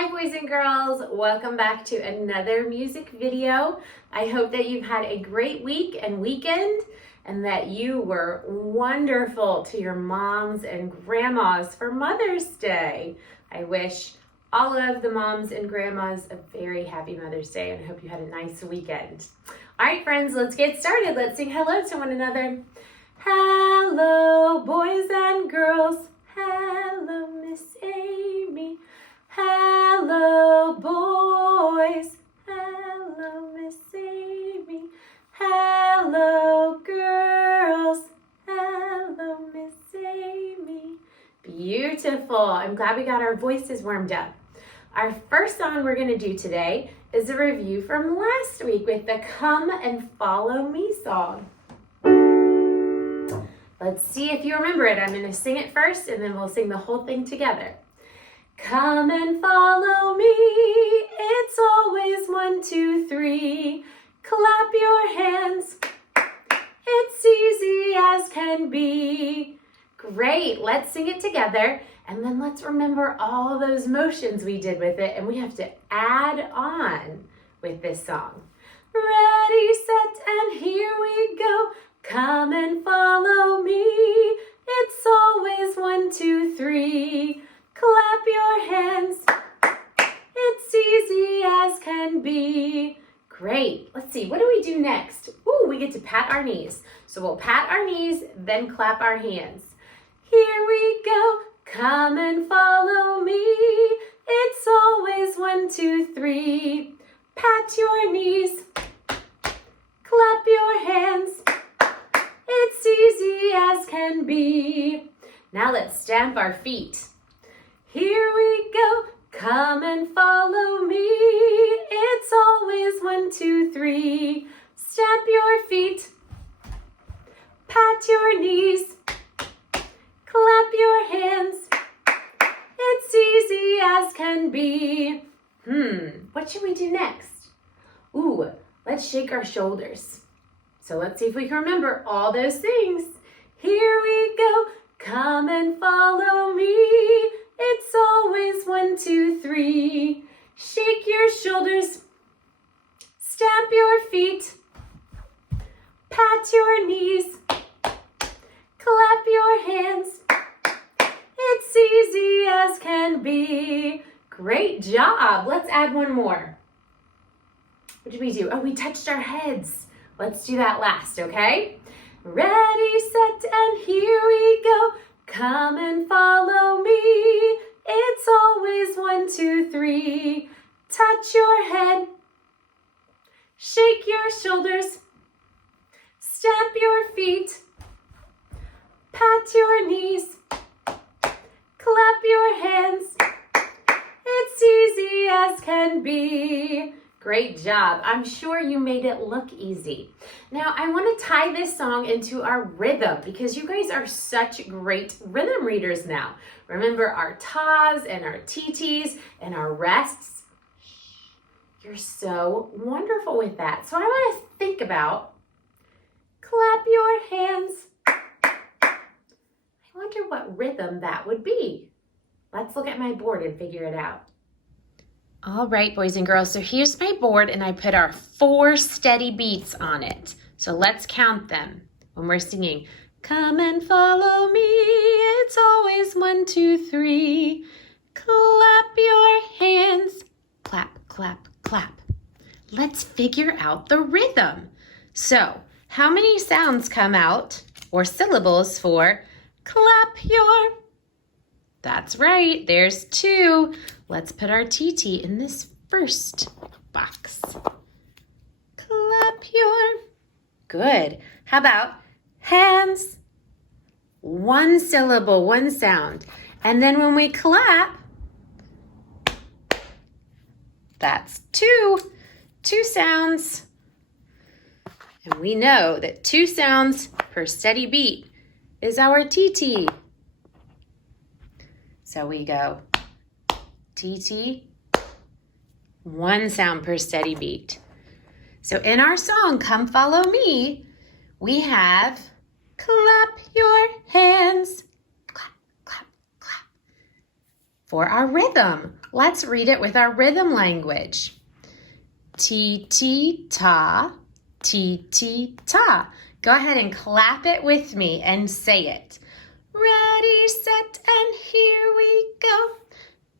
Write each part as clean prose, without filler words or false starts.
Hi boys and girls, welcome back to another music video. I hope that you've had a great week and weekend and that you were wonderful to your moms and grandmas for Mother's Day. I wish all of the moms and grandmas a very happy Mother's Day and I hope you had a nice weekend. All right friends, let's get started. Let's sing hello to one another. Hello boys and girls, hello Miss Amy. Hello, boys. Hello, Miss Amy. Hello, girls. Hello, Miss Amy. Beautiful. I'm glad we got our voices warmed up. Our first song we're going to do today is a review from last week with the Come and Follow Me song. Let's see if you remember it. I'm going to sing it first and then we'll sing the whole thing together. Come and follow me, it's always 1, 2, 3. Clap your hands, it's easy as can be. Great, let's sing it together and then let's remember all those motions we did with it and we have to add on with this song. Ready, set, and here we go. Come and follow me, it's always 1, 2, 3. Clap your hands, it's easy as can be. Great, let's see, what do we do next? Ooh, we get to pat our knees. So we'll pat our knees, then clap our hands. Here we go, come and follow me. It's always 1, 2, 3. Pat your knees, clap your hands. It's easy as can be. Now let's stamp our feet. Here we go, come and follow me. It's always 1, 2, 3. Stamp your feet, pat your knees, clap your hands. It's easy as can be. What should we do next? Ooh, let's shake our shoulders. So let's see if we can remember all those things. Here we go, come and follow me. It's always 1, 2, 3. Shake your shoulders, stamp your feet, pat your knees, clap your hands. It's easy as can be. Great job. Let's add one more. What did we do? Oh, we touched our heads. Let's do that last, okay? Ready, set, and here we go. Come and follow me. It's always 1, 2, 3. Touch your head. Shake your shoulders. Stamp your feet. Pat your knees. Clap your hands. It's easy as can be. Great job. I'm sure you made it look easy. Now, I want to tie this song into our rhythm because you guys are such great rhythm readers now. Remember our tas and our titis and our rests. You're so wonderful with that. So I want to think about clap your hands. I wonder what rhythm that would be. Let's look at my board and figure it out. All right, boys and girls, so here's my board and I put our 4 steady beats on it. So let's count them when we're singing. Come and follow me, it's always 1, 2, 3. Clap your hands, clap, clap, clap. Let's figure out the rhythm. So how many sounds come out or syllables for clap your? That's right, there's 2. Let's put our TT in this first box. Clap your. Good. How about hands? 1 syllable, 1 sound. And then when we clap, that's 2. 2 sounds. And we know that 2 sounds per steady beat is our TT. So we go TT, 1 sound per steady beat. So in our song, Come Follow Me, we have clap your hands, clap, clap, clap. for our rhythm. Let's read it with our rhythm language. Ti-ti-ta, ti-ti-ta. Go ahead and clap it with me and say it. Ready, set, and here we go.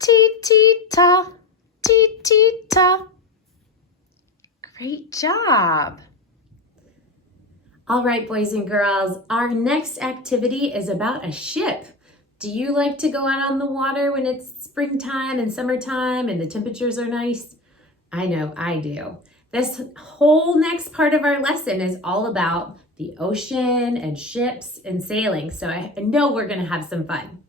Ti-ti-ta, ti-ti-ta. Great job. All right, boys and girls, our next activity is about a ship. Do you like to go out on the water when it's springtime and summertime and the temperatures are nice? I know I do. This whole next part of our lesson is all about the ocean and ships and sailing. So I know we're going to have some fun.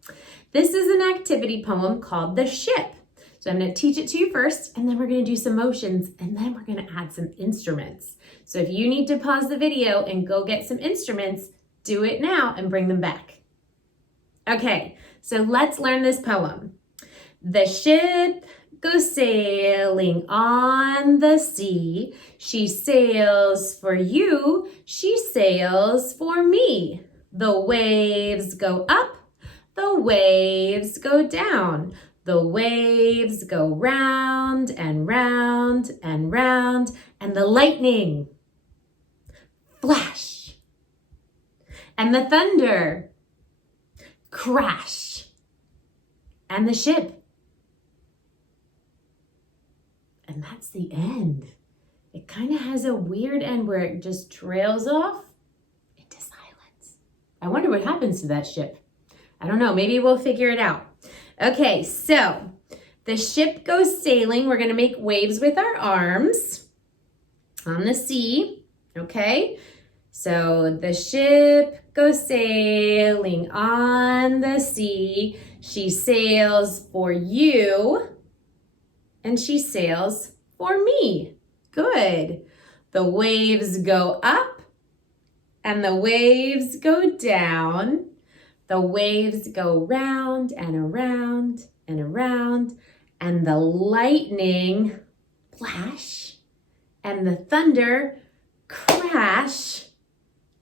This is an activity poem called The Ship. So I'm going to teach it to you first, and then we're going to do some motions, and then we're going to add some instruments. So if you need to pause the video and go get some instruments, do it now and bring them back. Okay, so let's learn this poem. The ship goes sailing on the sea. She sails for you, she sails for me. The waves go up, the waves go down. The waves go round and round and round, and the lightning flash, and the thunder crash, and the ship. And that's the end. It kind of has a weird end where it just trails off into silence. I wonder what happens to that ship. I don't know, maybe we'll figure it out. Okay, so the ship goes sailing. We're gonna make waves with our arms on the sea, okay? So the ship goes sailing on the sea. She sails for you, and she sails for me. Good. The waves go up, and the waves go down. The waves go round and around and around, and the lightning flash, and the thunder crash.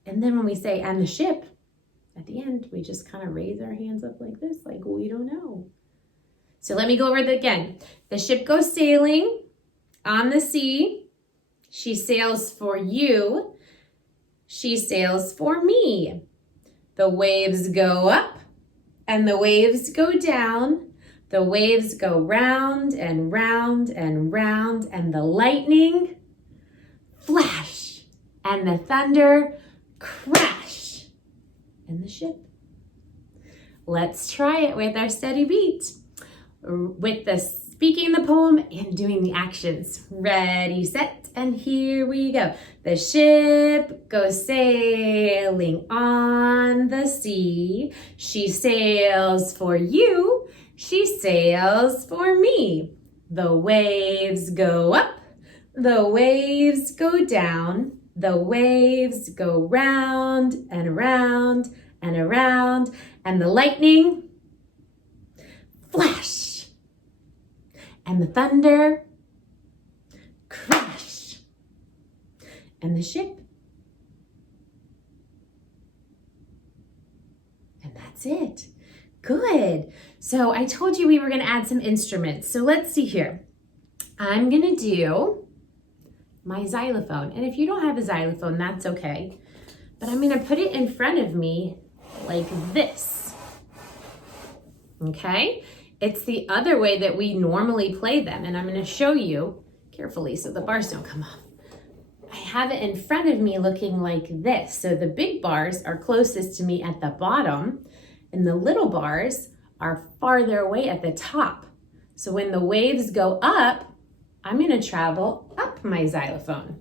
And then when we say, and the ship, at the end, we just kind of raise our hands up like this, like we don't know. So let me go over it again. The ship goes sailing on the sea. She sails for you. She sails for me. The waves go up and the waves go down. The waves go round and round and round, and the lightning flash and the thunder crash in the ship. Let's try it with our steady beat, with the speaking the poem and doing the actions. Ready, set, and here we go. The ship goes sailing on the sea. She sails for you. She sails for me. The waves go up. The waves go down. The waves go round and around and around. And the lightning flash. And the thunder crash. And the ship. And that's it. Good. So I told you we were going to add some instruments. So let's see here. I'm going to do my xylophone. And if you don't have a xylophone, that's okay. But I'm going to put it in front of me like this. Okay? It's the other way that we normally play them. And I'm going to show you carefully so the bars don't come off. I have it in front of me looking like this. So the big bars are closest to me at the bottom, and the little bars are farther away at the top. So when the waves go up, I'm going to travel up my xylophone.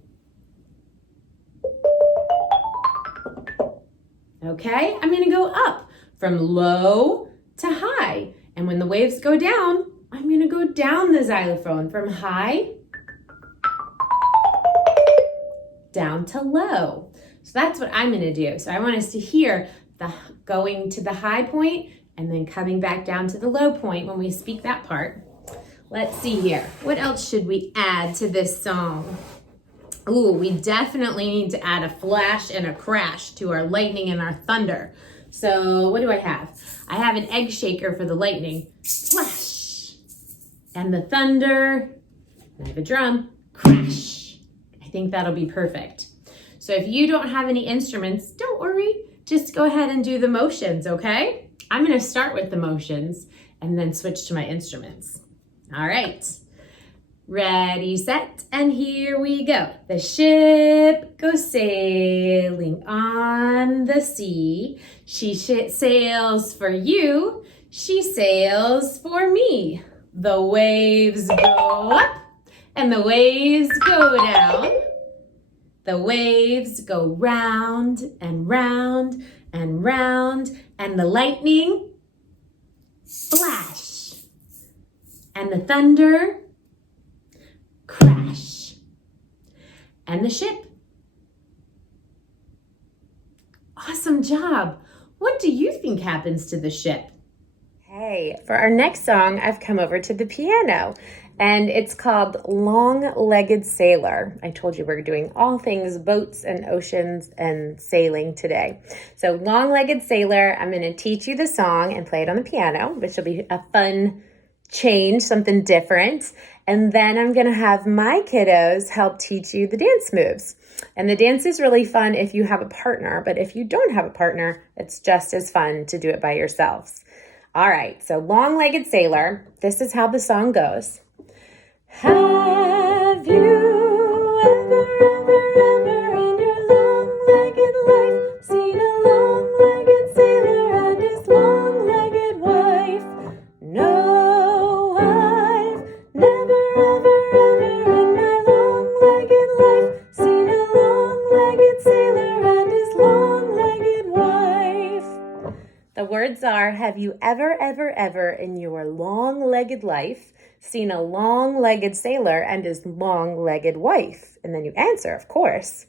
Okay, I'm going to go up from low to high. And when the waves go down, I'm going to go down the xylophone from high down to low. So that's what I'm going to do. So I want us to hear the going to the high point and then coming back down to the low point when we speak that part. Let's see here. What else should we add to this song? Ooh, we definitely need to add a flash and a crash to our lightning and our thunder. So what do I have? I have an egg shaker for the lightning. Flash. and the thunder, and I have a drum, crash. I think that'll be perfect. So if you don't have any instruments, don't worry. Just go ahead and do the motions, okay? I'm gonna start with the motions and then switch to my instruments. All right. Ready, set, and here we go. The ship goes sailing on the sea. She sails for you. She sails for me. The waves go up and the waves go down. The waves go round and round and round, and the lightning flash, and the thunder crash, and the ship. Awesome job. What do you think happens to the ship? Hey, for our next song, I've come over to the piano, and it's called LongLegged Sailor. I told you we're doing all things boats and oceans and sailing today. So LongLegged Sailor, I'm going to teach you the song and play it on the piano, which will be a fun change, something different. And then I'm going to have my kiddos help teach you the dance moves. And the dance is really fun if you have a partner, but if you don't have a partner, it's just as fun to do it by yourselves. All right, so LongLegged Sailor, this is how the song goes. Have you ever in your long-legged life seen a long-legged sailor and his long-legged wife? No, I've never ever in my long-legged life seen a long-legged sailor and his long-legged wife. The words are, have you ever in your long-legged life seen a long-legged sailor and his long-legged wife? And then you answer, of course.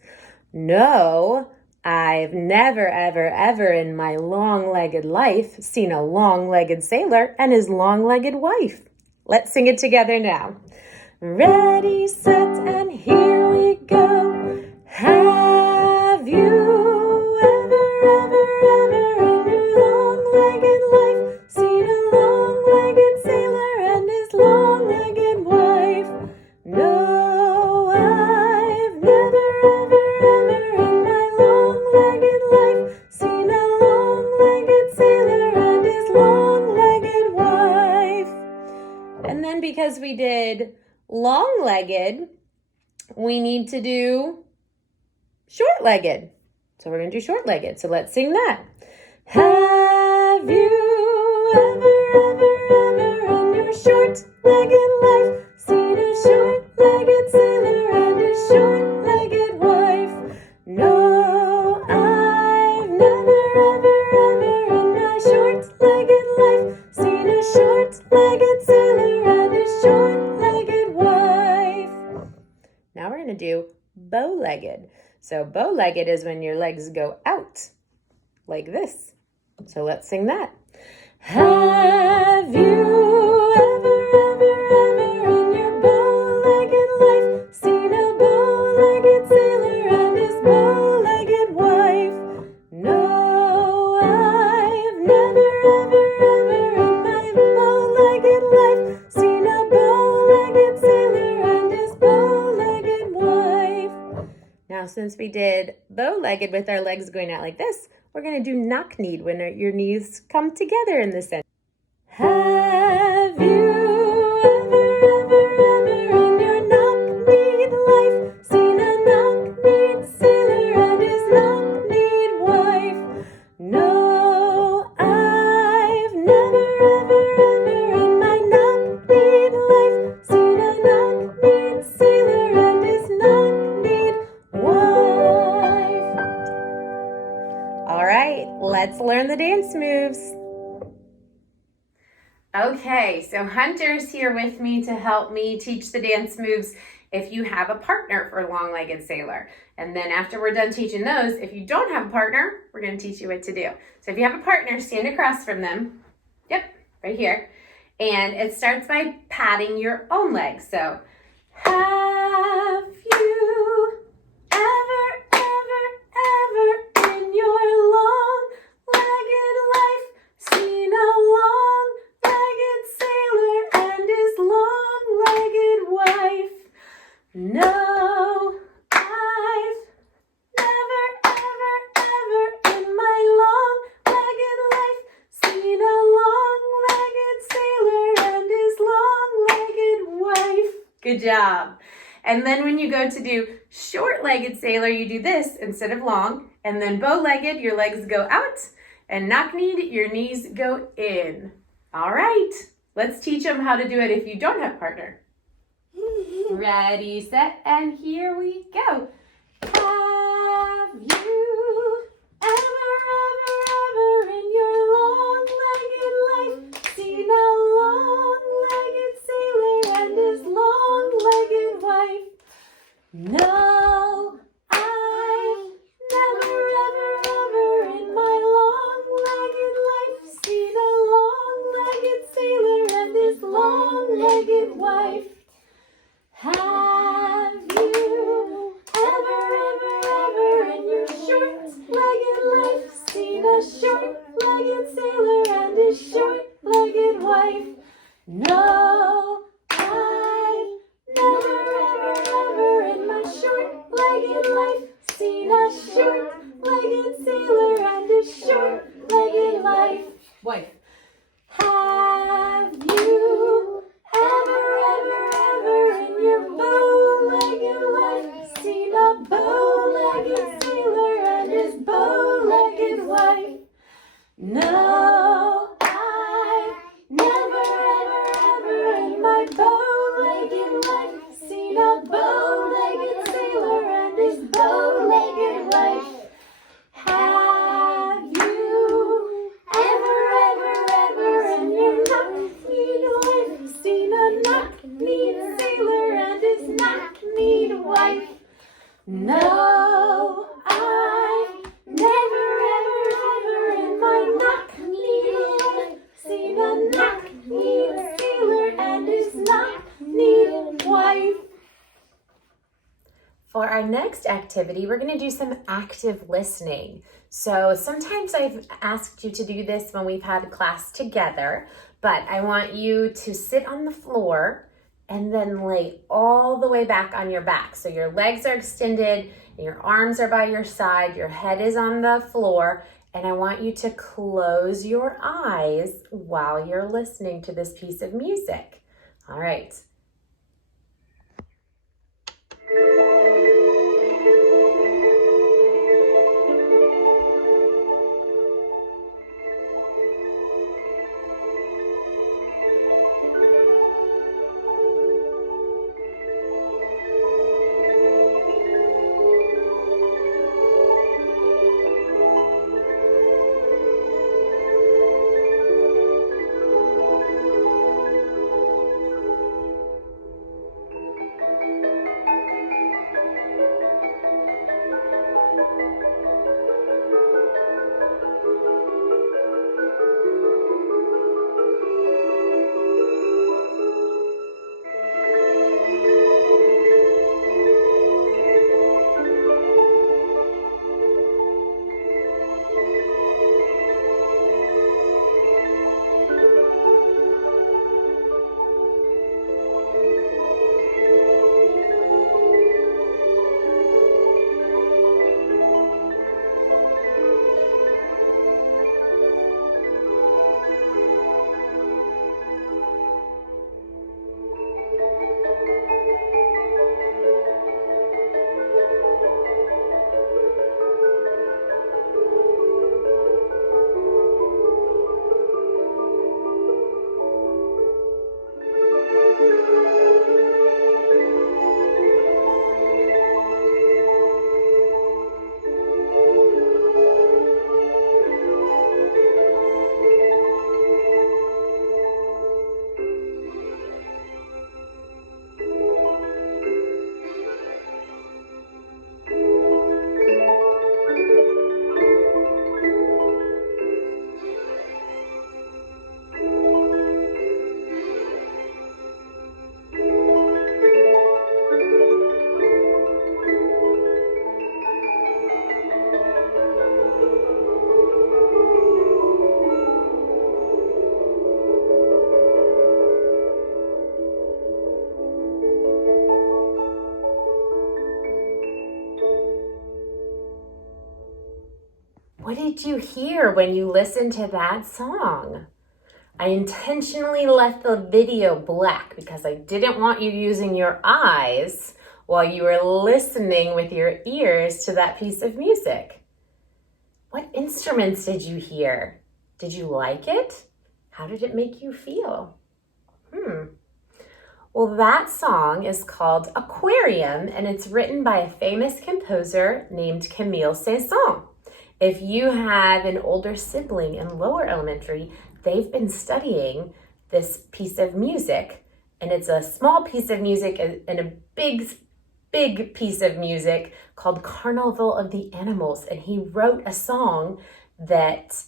No, I've never ever in my long-legged life seen a long-legged sailor and his long-legged wife. Let's sing it together now. Ready, set, and here we go. Have you ever in your long-legged life seen a long-legged sailor and his long-legged wife? No, I've never ever in my long-legged life seen a long-legged sailor and his long-legged wife. And then because we did long-legged, we need to do short-legged. So we're going to do short-legged. So let's sing that. Have you ever in your short-legged life seen a short-legged sailor and his short-legged wife? No, I've never ever in my short-legged life seen a short-legged sailor and his short-legged wife. Now we're going to do bow-legged. So bow-legged is when your legs go out like this. So let's sing that. Have you ever in your bow-legged life seen a bow-legged sailor and his bow-legged wife? No, I've never ever in my bow-legged life seen a bow-legged sailor and his bow-legged wife. Now, since we did bow-legged with our legs going out like this, we're going to do knock-kneed when your knees come together in the center. Have you ever in your knock-kneed life seen a knock-kneed sailor and his knock-kneed wife? No, I've never ever in my knock-kneed life seen a knock-kneed sailor and his knock-kneed wife. All right, let's learn the dance moves. Okay, so Hunter's here with me to help me teach the dance moves if you have a partner for long-legged sailor. And then after we're done teaching those, if you don't have a partner, we're going to teach you what to do. So if you have a partner, stand across from them. Yep, right here. And it starts by patting your own legs. So, have you ever in your long-legged life seen a long-legged sailor and his long Good job. And then when you go to do short-legged sailor, you do this instead of long. And then bow-legged, your legs go out. And knock-kneed, your knees go in. All right, let's teach them how to do it if you don't have partner. Ready, set, and here we go. Have you ever in your long-legged life seen a long-legged sailor and his long-legged wife? No, I never in my long-legged life seen a long-legged sailor and his long-legged wife. Have you ever in your short-legged life seen a short-legged sailor and his short-legged wife? No, I never in my short-legged life seen a short-legged sailor and his short-legged wife. Have you ever in your bow-legged life seen a bow-legged sailor and his bow-legged wife? No, I never in my bow-legged life seen a bow-legged sailor and his bow-legged wife. Have you ever in your knock-kneed life seen a knock-kneed sailor and his knock-kneed wife? No, I never in my knock-kneed life seen a knock-kneed sailor and his knock-kneed wife. For our next activity, we're going to do some active listening. So sometimes I've asked you to do this when we've had class together, but I want you to sit on the floor and then lay all the way back on your back. So your legs are extended and your arms are by your side, your head is on the floor, and I want you to close your eyes while you're listening to this piece of music. All right. What did you hear when you listened to that song? I intentionally left the video black because I didn't want you using your eyes while you were listening with your ears to that piece of music. What instruments did you hear? Did you like it? How did it make you feel? Well, that song is called Aquarium, and it's written by a famous composer named Camille Saint-Saëns. If you have an older sibling in lower elementary, they've been studying this piece of music, and it's a small piece of music and a big piece of music called Carnival of the Animals. And he wrote a song that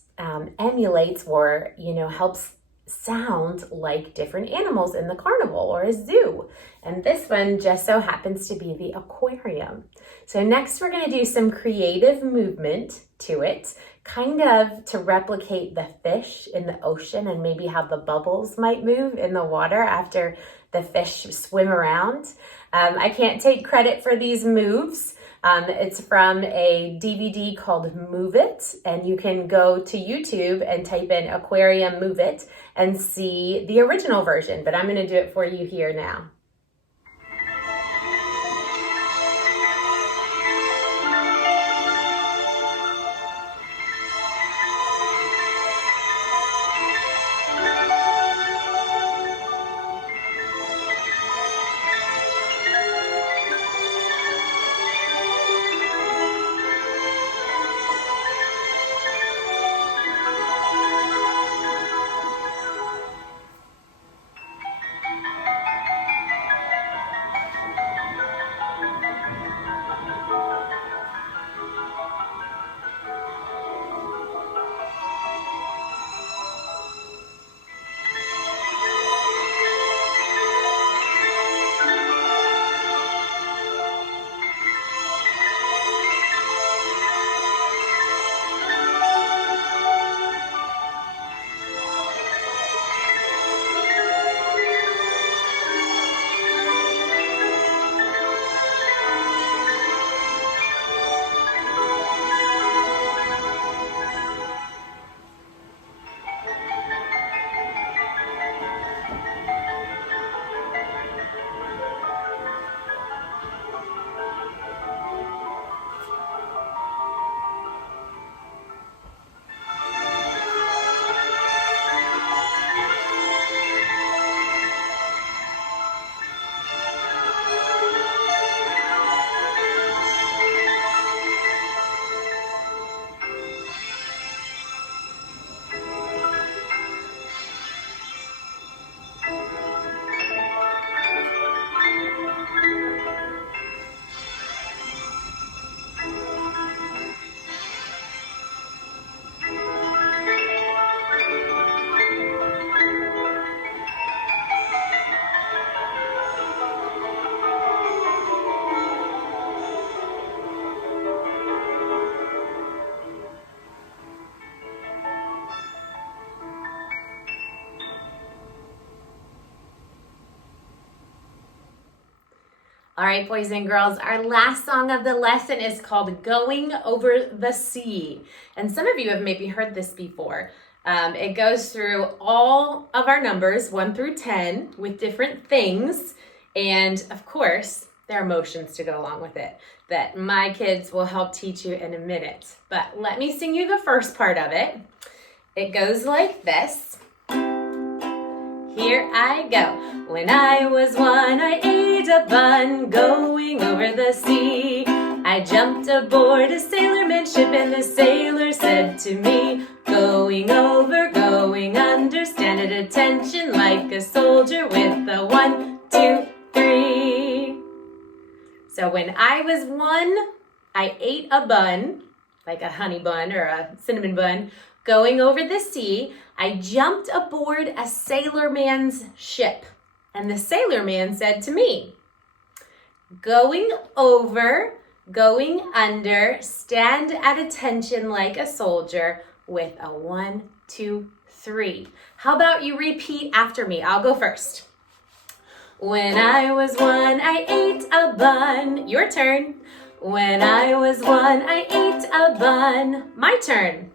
emulates or, helps sound like different animals in the carnival or a zoo. And this one just so happens to be the aquarium. So next we're going to do some creative movement to it, kind of to replicate the fish in the ocean and maybe how the bubbles might move in the water after the fish swim around. I can't take credit for these moves. It's from a DVD called Move It, and you can go to YouTube and type in Aquarium Move It and see the original version, but I'm going to do it for you here now. All right, boys and girls, our last song of the lesson is called Going Over the Sea. And some of you have maybe heard this before. It goes through all of our numbers, 1 through 10, with different things. And of course, there are motions to go along with it that my kids will help teach you in a minute. But let me sing you the first part of it. It goes like this. Here I go. When I was 1, I ate a bun going over the sea. I jumped aboard a sailorman's ship and the sailor said to me, going over, going under, stand at attention like a soldier with a 1, 2, 3. So when I was 1, I ate a bun, like a honey bun or a cinnamon bun, going over the sea. I jumped aboard a sailorman's ship, and the sailorman said to me, going over, going under, stand at attention like a soldier with a 1, 2, 3. How about you repeat after me? I'll go first. When I was 1, I ate a bun. Your turn. When I was 1, I ate a bun. My turn.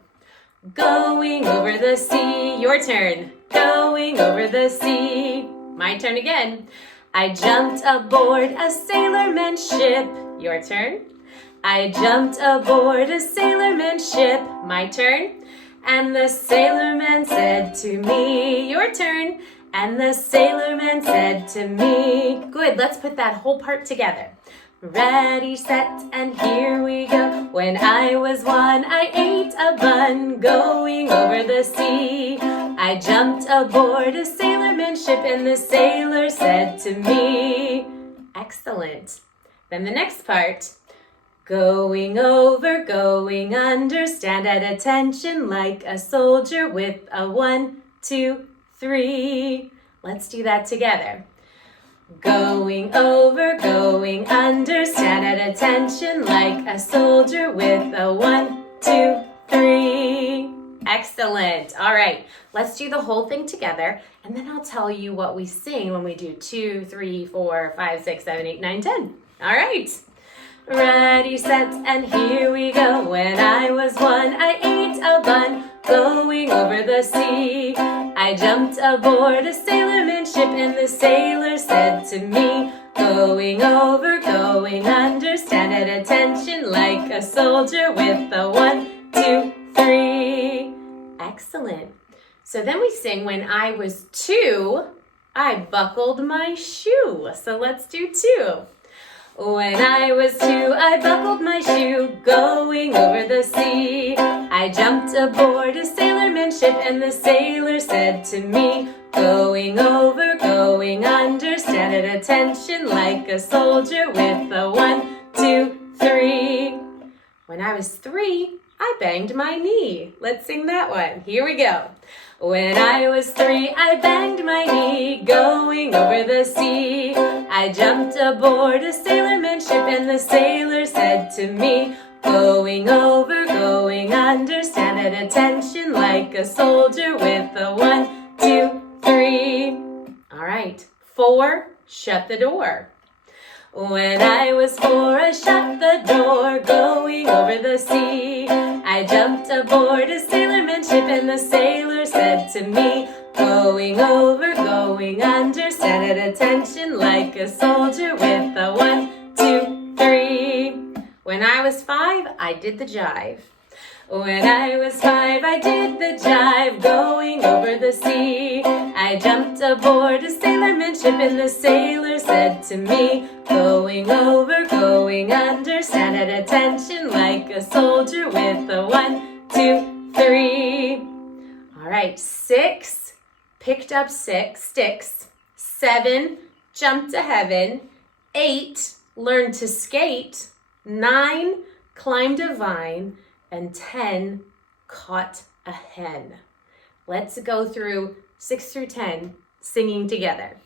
Going over the sea. Your turn. going over the sea. My turn again. I jumped aboard a sailorman's ship. Your turn. I jumped aboard a sailorman's ship. My turn. And the sailorman said to me, your turn. And the sailorman said to me. Good, let's put that whole part together. Ready, set, and here we go. When I was one, I ate a bun going over the sea. I jumped aboard a sailorman's ship and the sailor said to me. Excellent. Then the next part. Going over, going under, stand at attention like a soldier with a 1, 2, 3. Let's do that together. Going over, going under, stand at attention like a soldier with a 1, 2, 3. Excellent. All right, let's do the whole thing together, and then I'll tell you what we sing when we do 2, 3, 4, 5, 6, 7, 8, 9, 10. All right. Ready, set, and here we go. When I was one, I ate a bun going over the sea. I jumped aboard a sailorman's ship and the sailor said to me, going over, going under, stand at attention like a soldier with a 1, 2, 3. Excellent. So then we sing, when I was 2, I buckled my shoe. So let's do 2. When I was 2, I buckled my shoe, going over the sea. I jumped aboard a sailorman's ship and the sailor said to me, going over, going under, stand at attention like a soldier with a 1, 2, 3. When I was 3, I banged my knee. Let's sing that one. Here we go. When I was 3, I banged my knee, going over the sea. I jumped aboard a sailorman's ship and the sailor said to me, going over, going under, stand at attention like a soldier with a 1, 2, 3. All right. 4, shut the door. When I was 4, I shut the door, going over the sea. I jumped aboard a sailorman's ship and the sailor said to me, going over, going under, stand at attention like a soldier with a 1, 2, 3. When I was 5, I did the jive. When I was 5, I did the jive, going over the sea. I jumped aboard a sailorman's ship and the sailor said to me, going over, going under, stand at attention like a soldier with a 1, 2, 3. All right, 6, picked up 6 sticks. 7, jumped to heaven. 8, learned to skate. 9, climbed a vine. And 10, caught a hen. Let's go through 6 through 10, singing together.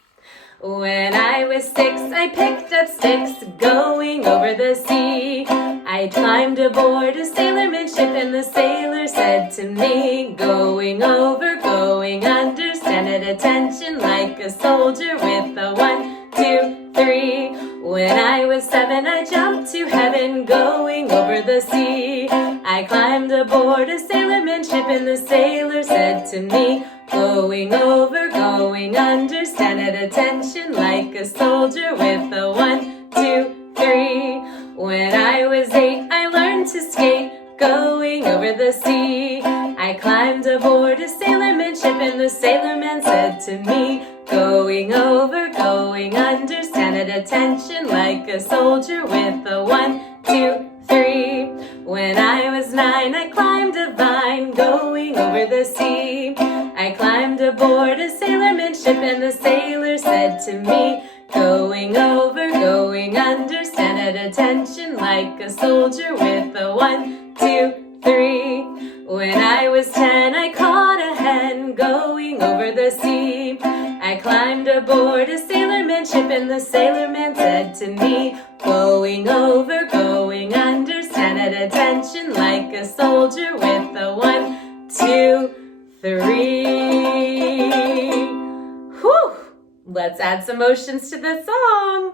When I was 6, I picked up sticks, going over the sea. I climbed aboard a sailorman's ship and the sailor said to me, going over, going under, stand at attention like a soldier with a 1, 2, 3. When I was 7, I jumped to heaven, going over the sea. I climbed aboard a sailorman's ship and the sailor said to me, going over, going under, stand at attention like a soldier with a 1, 2, 3. When I was 8, I learned to skate, going over the sea. I climbed aboard a sailorman's ship and the sailorman said to me, going over, going under, stand at attention like a soldier with a 1, 2, 3. When I was 9, I climbed a vine, going over the sea. I climbed aboard a sailorman's ship and the sailor said to me, going over, going under, stand at attention like a soldier with a 1, 2, 3. When I was 10, I caught a hen, going over the sea. I climbed aboard a sailorman's ship and the sailorman said to me, going over, going under, stand at attention like a soldier with a 1, 2, 3. Whew! Let's add some motions to the song.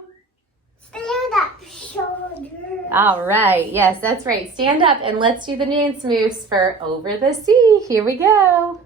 Stand up, shoulder. All right. Yes, that's right. Stand up and let's do the dance moves for Over the Sea. Here we go.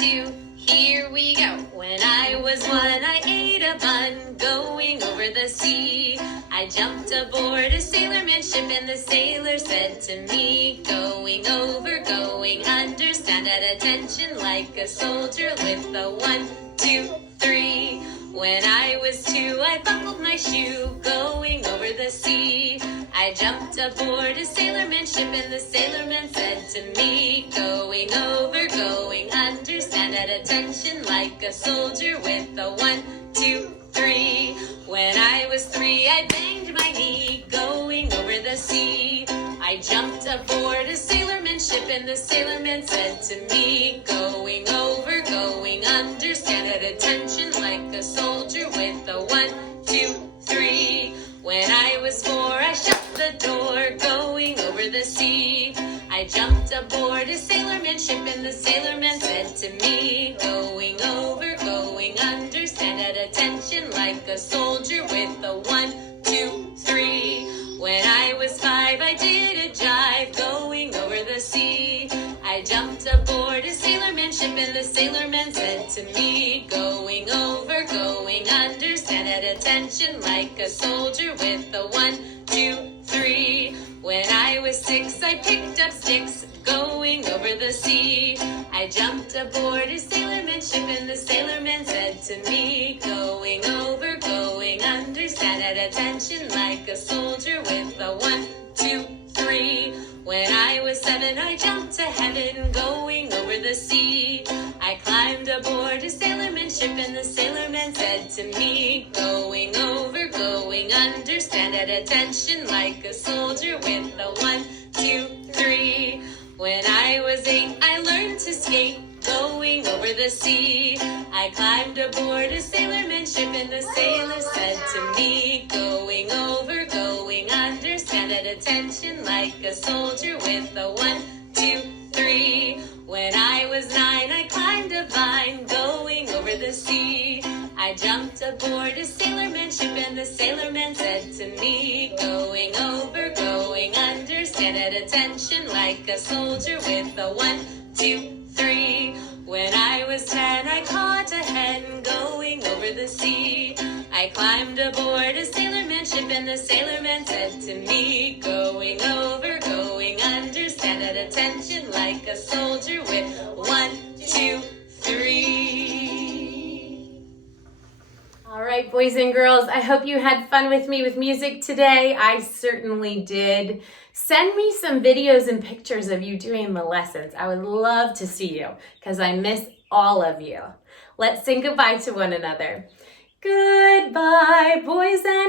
2, here we go. When I was 1, I ate a bun going over the sea. I jumped aboard a sailorman ship and the sailor said to me, going over, going under, stand at attention like a soldier with a 1, 2, 3. When I was 2, I buckled my shoe going over the sea. I jumped aboard a sailorman ship and the sailorman said to me, going over, going under, stand at attention like a soldier with a 1, 2, 3. When I was 3, I banged my knee going over the sea. I jumped aboard a sailorman ship and the sailorman said to me, going over, going under, stand at attention like a soldier with a 1, 2, 3. When I was 4, I shut the door going over the sea. I jumped aboard a sailorman ship and the sailorman said to me, going over, going under, stand at attention like a soldier with a 1, 2, 3. When I was 5, I did a jive going over the sea. I jumped aboard a sailorman ship and the sailorman said to me, going over, going under, stand at attention like a soldier with a 1, 2, 3. When I was 6, I picked up sticks going over the sea. I jumped aboard a sailorman ship and the sailorman said to me, going over, going under, stand at attention like a soldier with a 1, 2, 3. When I was 7, I jumped to heaven going over the sea. I climbed aboard a sailorman ship and the sailorman said to me, going over, going under, stand at attention like a soldier with a 1, 2, 3. When I was 8, I learned to skate going over the sea. I climbed aboard a sailorman ship and the sailor said to me, going over, going under, stand at attention like a soldier with a 1, 2, 3. When I was 9, I climbed a vine going over the sea. I jumped aboard a sailorman ship and the sailorman said to me, going over, going under, stand at attention like a soldier with a 1, 2, 3. When I was 10, I caught a hen going over the sea. I climbed aboard a sailorman ship and the sailorman said to me, going over, going under, stand at attention like a soldier with 1, 2, 3. All right, boys and girls, I hope you had fun with me with music today. I certainly did. Send me some videos and pictures of you doing the lessons. I would love to see you because I miss all of you. Let's say goodbye to one another. Goodbye, boys and